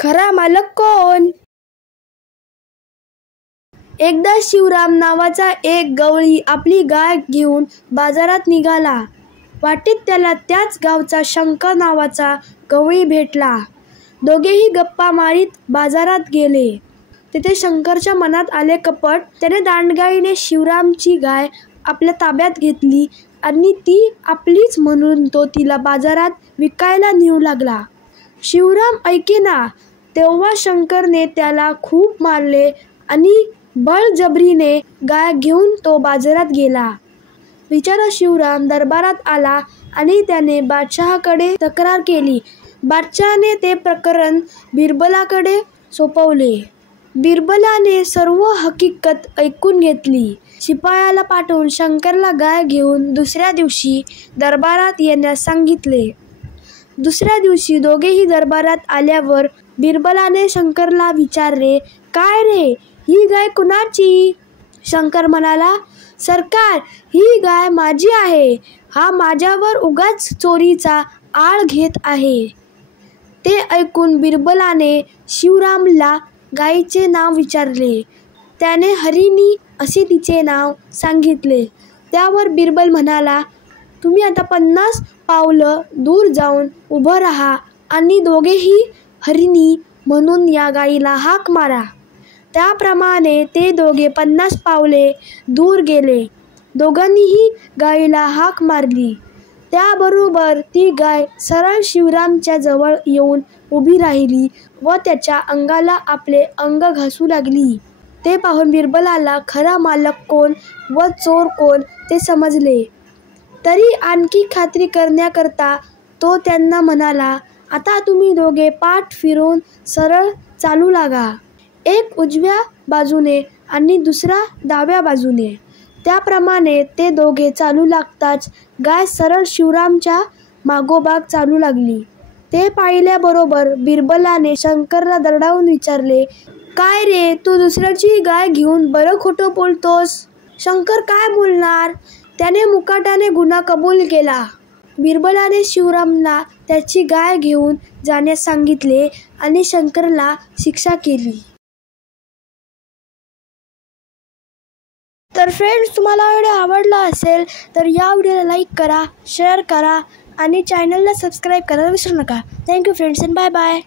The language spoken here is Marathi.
खरा मालक कोण? एकदा शिवराम नावाचा एक गवळी आपली गाय घेऊन बाजारात निघाला. वाटेत त्याला त्याच गावचा शंकर नावाचा गवळी भेटला. दोघेही गप्पा मारीत बाजारात गेले. तिथे शंकरच्या मनात आले कपट. त्याने दांडगाईने शिवरामची गाय आपल्या ताब्यात घेतली आणि ती आपलीच म्हणून तो तिला बाजारात विकायला नेऊ लागला. शिवराम ऐकेना. तेव्हा शंकरने त्याला खूप मारले आणि बळजबरीने गाय घेऊन तो बाजारात गेला. बिचारा शिवराम दरबारात आला आणि त्याने बादशहाकडे तक्रार केली. बादशहाने ते प्रकरण बिरबलाकडे सोपवले. बिरबलाने सर्व हकीकत ऐकून घेतली. शिपायाला पाठवून शंकरला गाय घेऊन दुसऱ्या दिवशी दरबारात येण्यास सांगितले. दुसऱ्या दिवशी दोघेही दरबारात आल्यावर बिरबलाने शंकरला विचारले, काय रे, ही गाय कुणाची? शंकर म्हणाला, सरकार, ही गाय माझी आहे. हा माझ्यावर उगाच चोरीचा आळ घेत आहे. ते ऐकून बिरबलाने शिवरामला गायीचे नाव विचारले. त्याने हरिणी असे तिचे नाव सांगितले. त्यावर बिरबल म्हणाला, तुम्ही आता 50 पावलं दूर जाऊन उभं राहा आणि दोघेही हरिणी म्हणून या गायीला हाक मारा. त्याप्रमाणे ते दोघे 50 पावले दूर गेले. दोघांनीही गायीला हाक मारली. त्याबरोबर ती गाय सरळ शिवरामच्या जवळ येऊन उभी राहिली व त्याच्या अंगाला आपले अंग घासू लागली. ते पाहून बिरबलाला खरा मालक कोण व चोर कोण ते समजले. तरी आणखी खात्री करण्याकरता तो त्यांना म्हणाला, आता तुम्ही दोघे पाठ फिरवून सरळ चालू लागा, एक उजव्या बाजूने आणि दुसरा डाव्या बाजूने. त्याप्रमाणे ते दोघे चालू लागताच गाय सरळ शिवरामच्या मागोमाग चालू लागली. ते पाहिल्याबरोबर बिरबलाने शंकरला दरडावून विचारले, काय रे, तू दुसऱ्याची गाय घेऊन बरं खोटं बोलतोस? शंकर काय बोलणार? त्याने मुकाट्याने गुन्हा कबूल केला. बिरबलाने शिवरामला त्याची गाय घेऊन जाण्यास सांगितले आणि शंकरला शिक्षा केली. तर फ्रेंड्स, तुम्हाला व्हिडिओ आवडला असेल तर या व्हिडिओला लाईक करा, शेअर करा आणि चॅनलला सबस्क्राईब करायला विसरू नका. Thank you friends and bye bye.